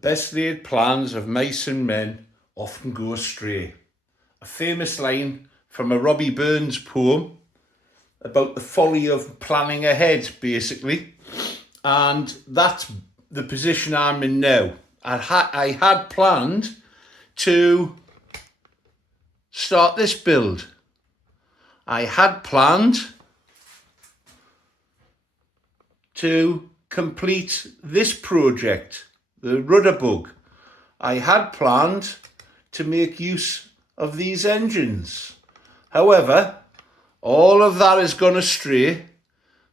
best laid plans of mice and men often go astray. A famous line from a Robbie Burns poem about the folly of planning ahead, basically. And that's the position I'm in now. I had planned to start this build. I had planned to complete this project, the rudder bug. I had planned to make use of these engines. However, all of that has gone astray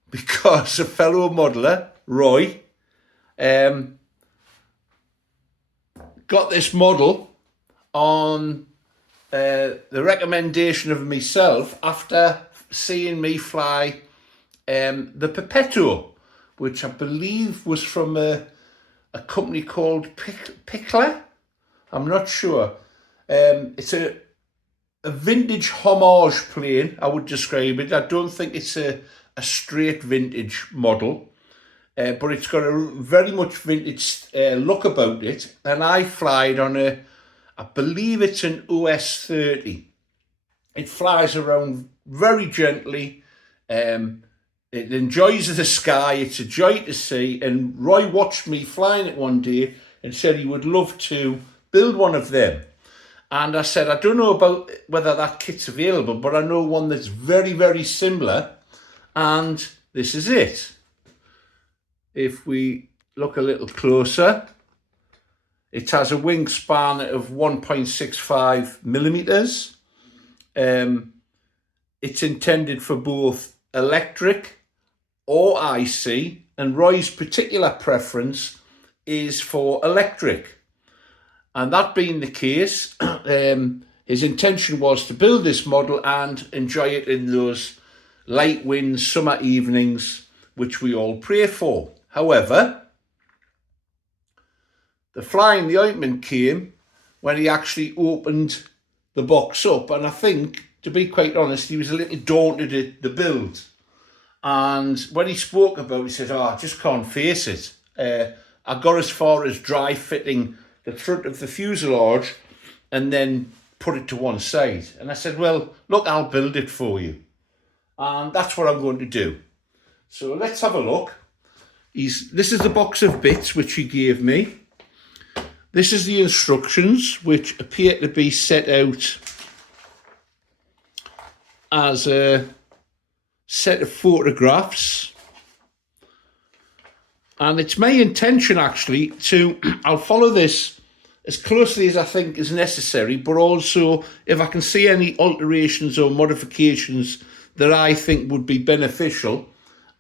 because a fellow modeller, Roy, got this model on the recommendation of myself after seeing me fly the Perpetuo, which I believe was from a company called Pickler. I'm not sure. It's a vintage homage plane, I would describe it. I don't think it's a straight vintage model, but it's got a very much vintage look about it. And I fly it on I believe it's an OS 30. It flies around very gently. It enjoys the sky. It's a joy to see. And Roy watched me flying it one day and said he would love to build one of them. And I said, I don't know about whether that kit's available, but I know one that's very, very similar. And this is it. If we look a little closer, it has a wingspan of 1.65 millimeters. It's intended for both electric or IC, and Roy's particular preference is for electric. And that being the case, his intention was to build this model and enjoy it in those light wind summer evenings, which we all pray for. However, the fly in the ointment came when he actually opened the box up. And I think, to be quite honest, he was a little daunted at the build. And when he spoke about it, he said, I just can't face it. I got as far as dry fitting the front of the fuselage and then put it to one side. And I said, well, look, I'll build it for you. And that's what I'm going to do. So let's have a look. This is the box of bits which he gave me. This is the instructions, which appear to be set out as a set of photographs. And it's my intention actually I'll follow this as closely as I think is necessary, but also if I can see any alterations or modifications that I think would be beneficial,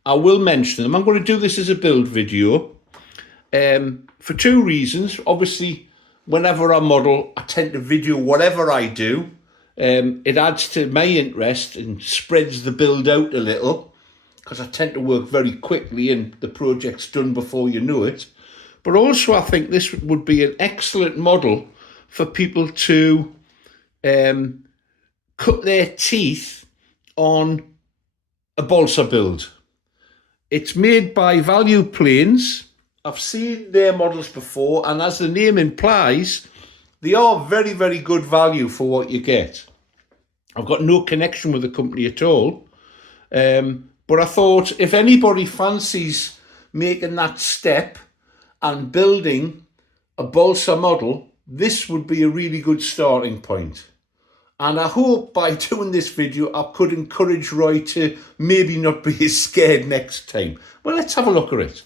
I will mention them. I'm going to do this as a build video for two reasons. Obviously, whenever I model, I tend to video whatever I do. It adds to my interest and spreads the build out a little, because I tend to work very quickly and the project's done before you know it. But also I think this would be an excellent model for people to cut their teeth on a balsa build. It's made by Value Planes. I've seen their models before, and as the name implies, they are very, very good value for what you get. I've got no connection with the company at all. But I thought if anybody fancies making that step and building a balsa model, this would be a really good starting point. And I hope by doing this video, I could encourage Roy to maybe not be as scared next time. Well, let's have a look at it.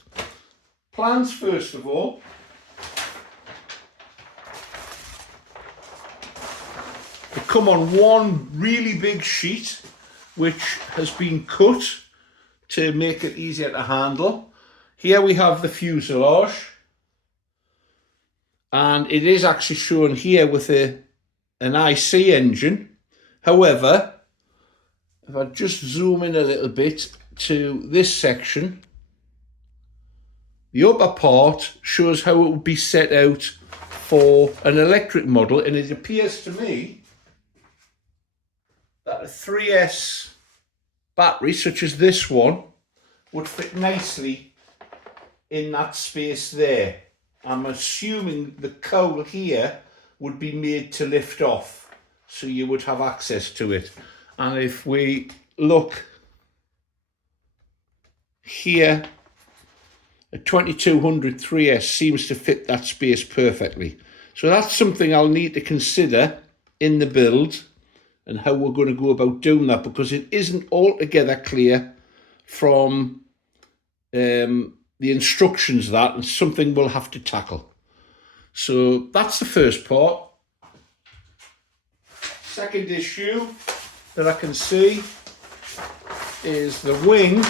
Plans first of all. They come on one really big sheet, which has been cut to make it easier to handle. Here we have the fuselage, and it is actually shown here with an IC engine. However, if I just zoom in a little bit to this section, the upper part shows how it would be set out for an electric model, and it appears to me that a 3S battery such as this one would fit nicely in that space there. I'm assuming the cowl here would be made to lift off, so you would have access to it. And if we look here, a 2200 3S seems to fit that space perfectly. So that's something I'll need to consider in the build and how we're going to go about doing that, because it isn't altogether clear from the instructions, that, and something we'll have to tackle. So that's the first part. Second issue that I can see is the wing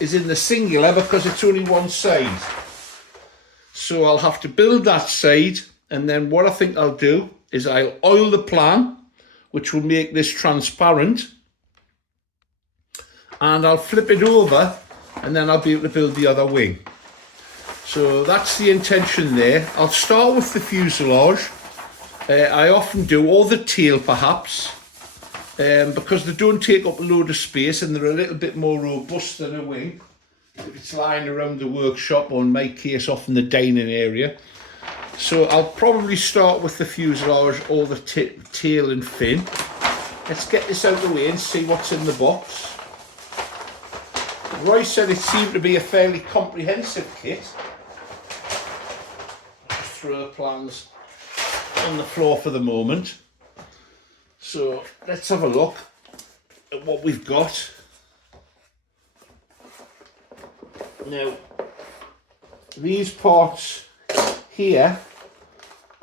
is in the singular because it's only one side. So I'll have to build that side, and then what I think I'll do is I'll oil the plan, which will make this transparent, and I'll flip it over, and then I'll be able to build the other wing. So that's the intention there. I'll start with the fuselage. I often do, or the tail perhaps, because they don't take up a load of space and they're a little bit more robust than a wing if it's lying around the workshop, or in my case often the dining area. So I'll probably start with the fuselage or the tail and fin. Let's get this out of the way and see what's in the box. Roy said it seemed to be a fairly comprehensive kit. Just throw the plans on the floor for the moment. So let's have a look at what we've got. Now, these parts here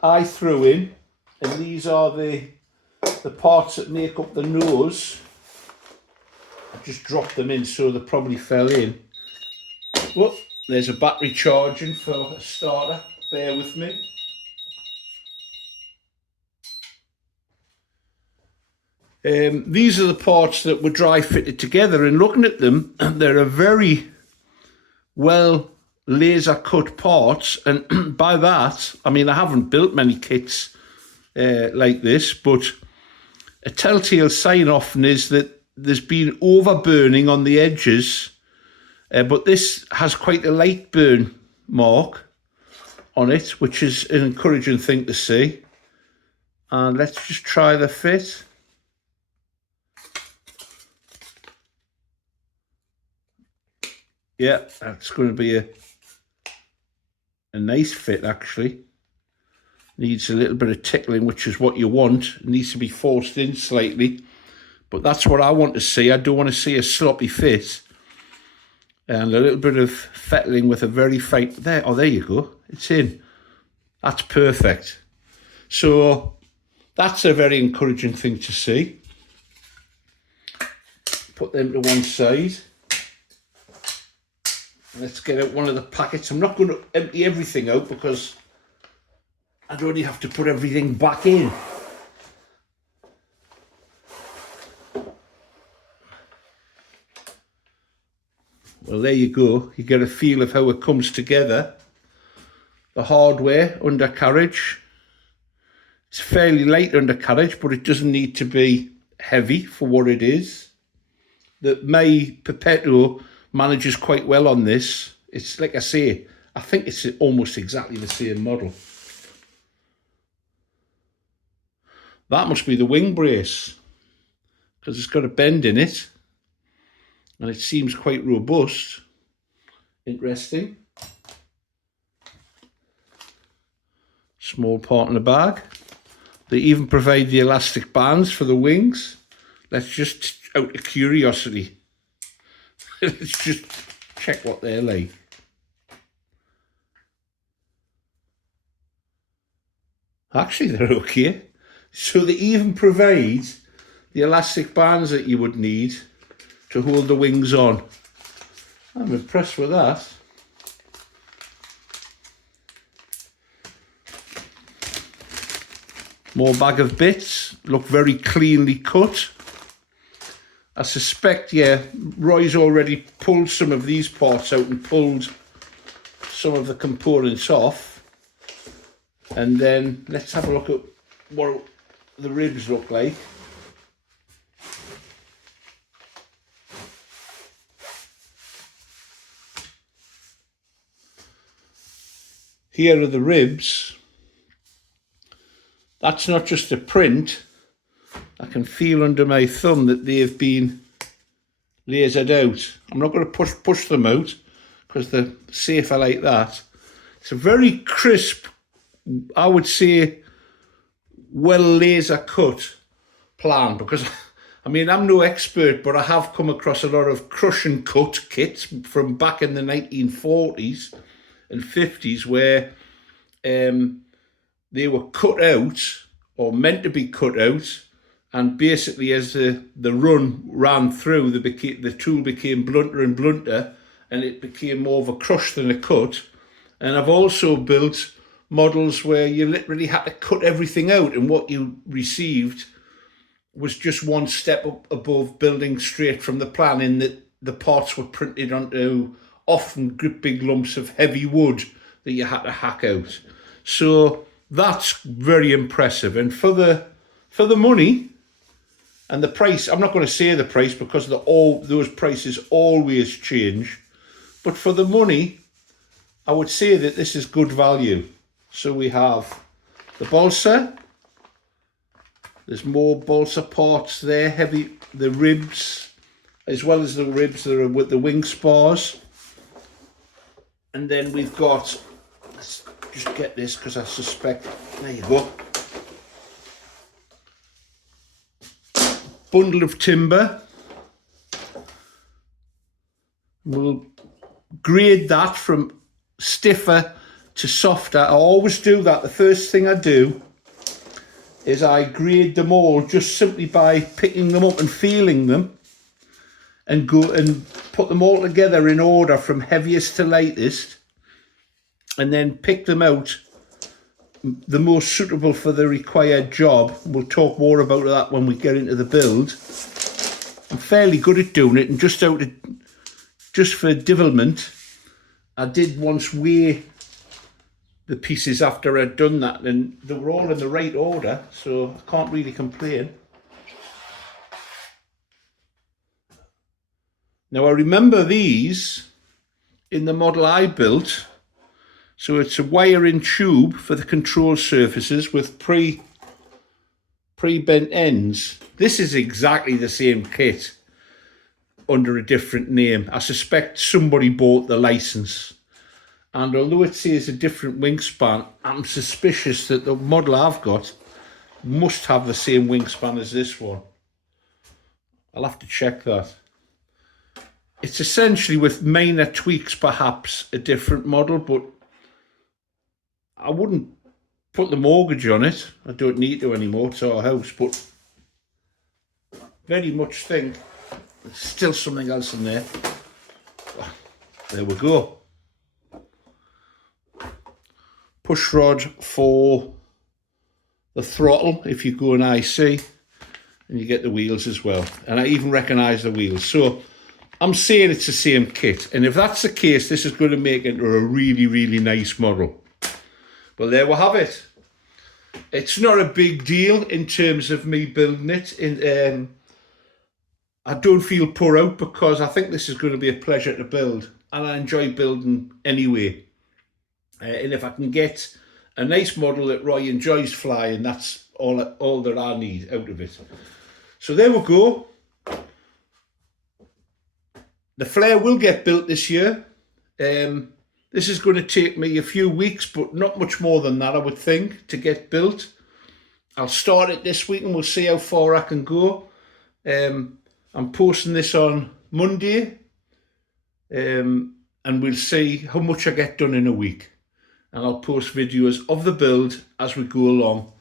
I threw in, and these are the parts that make up the nose. I just dropped them in, so they probably fell in. Whoop, there's a battery charging for a starter, bear with me. These are the parts that were dry fitted together, and looking at them, they're a very well laser cut parts, and by that I mean I haven't built many kits like this, but a telltale sign often is that there's been overburning on the edges, but this has quite a light burn mark on it, which is an encouraging thing to see. And let's just try the fit. Yeah, that's going to be a nice fit actually. Needs a little bit of tickling, which is what you want. It needs to be forced in slightly, but that's what I want to see. I don't want to see a sloppy fit. And a little bit of fettling with a very fine... There, oh, there you go. It's in. That's perfect. So that's a very encouraging thing to see. Put them to one side. Let's get out one of the packets. I'm not going to empty everything out because I'd only have to put everything back in. Well, there you go. You get a feel of how it comes together. The hardware, undercarriage. It's fairly light undercarriage, but it doesn't need to be heavy for what it is. My Pepetto manages quite well on this. It's like I say, I think it's almost exactly the same model. That must be the wing brace, because it's got a bend in it and it seems quite robust. Interesting. Small part in the bag. They even provide the elastic bands for the wings. Let's just, out of curiosity, let's just check what they're like. Actually, they're okay. So they even provide the elastic bands that you would need to hold the wings on. I'm impressed with that. More bag of bits, look very cleanly cut. I suspect, yeah, Roy's already pulled some of these parts out and pulled some of the components off. And then let's have a look at what the ribs look like. here are the ribs. That's not just a print. I can feel under my thumb that they've been lasered out. I'm not going to push them out because they're safer like that. It's a very crisp, I would say, well laser cut plan, because I mean, I'm no expert, but I have come across a lot of crush and cut kits from back in the 1940s and 50s where they were cut out or meant to be cut out, and basically as the run ran through, the tool became blunter and blunter, and it became more of a crush than a cut. And I've also built models where you literally had to cut everything out, and what you received was just one step up above building straight from the plan, in that the parts were printed onto often big lumps of heavy wood that you had to hack out. So that's very impressive. And for the money and the price, I'm not going to say the price because those prices always change, but for the money, I would say that this is good value. So we have the balsa. There's more balsa parts there, the ribs, as well as the ribs that are with the wing spars. And then we've got, let's just get this because I suspect, there you go. Bundle of timber. We'll grade that from stiffer to softer. I always do that. The first thing I do is I grade them all just simply by picking them up and feeling them, and go and put them all together in order from heaviest to lightest, and then pick them out the most suitable for the required job. We'll talk more about that when we get into the build. I'm fairly good at doing it, and just for devilment, I did once weigh the pieces after I'd done that, and they were all in the right order, so I can't really complain. Now I remember these in the model I built, so it's a wire-in tube for the control surfaces with pre-bent ends. This is exactly the same kit under a different name. I suspect somebody bought the license. And although it says a different wingspan, I'm suspicious that the model I've got must have the same wingspan as this one. I'll have to check that. It's essentially, with minor tweaks perhaps, a different model, but I wouldn't put the mortgage on it. I don't need to anymore, it's our house, but very much think there's still something else in there. There we go. Push rod for the throttle if you go an IC, and you get the wheels as well. And I even recognise the wheels. So I'm saying it's the same kit. And if that's the case, this is going to make it into a really, really nice model. But there we have it. It's not a big deal in terms of me building it. I don't feel poor out because I think this is going to be a pleasure to build. And I enjoy building anyway. And if I can get a nice model that Roy enjoys flying, that's all that I need out of it. So there we go. The Flair will get built this year. This is going to take me a few weeks, but not much more than that, I would think, to get built. I'll start it this week and we'll see how far I can go. I'm posting this on Monday, and we'll see how much I get done in a week. And I'll post videos of the build as we go along,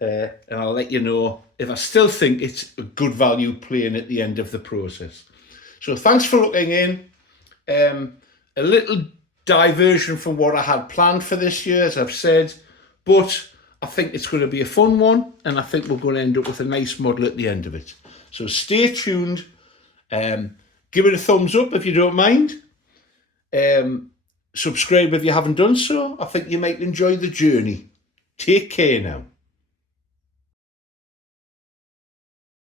and I'll let you know if I still think it's a good value plane at the end of the process. So thanks for looking in. A little diversion from what I had planned for this year, as I've said, but I think it's going to be a fun one, and I think we're going to end up with a nice model at the end of it. So stay tuned. Give it a thumbs up if you don't mind. Subscribe if you haven't done so. I think you might enjoy the journey. Take care now.